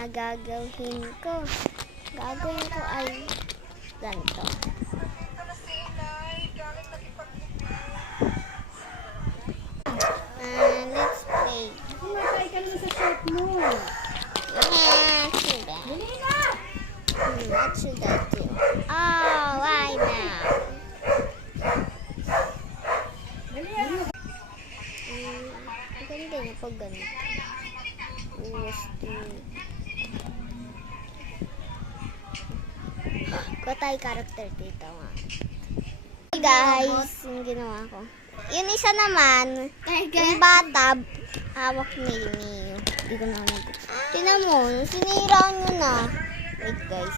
na gagawin ko. Gagawin ko ay ganito. Let's play. Matay ka naman sa short mo. Dali na! What should I do? Oh, why now? Dali na! Maganda na pag ganito. Ko tayo character dito nga. Hey guys, yung ginawa ko. Yung isa naman, yung bata, hawak ni Mio. Hindi ko na nag... Tinan mo, sinira nyo na. Wait guys.